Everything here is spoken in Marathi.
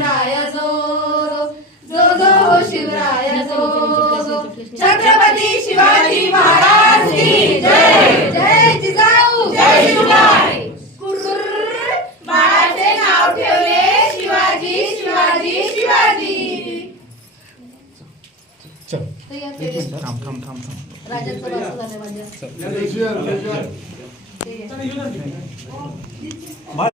शिवराय जो जो जो हो शिवराय जो छत्रपती शिवाजी महाराज की जय जय जिजाऊ जय शिवराय बाळाचे नाव ठेवले शिवाजी शिवाजी शिवाजी राजाचं वाचन झालं माझ्या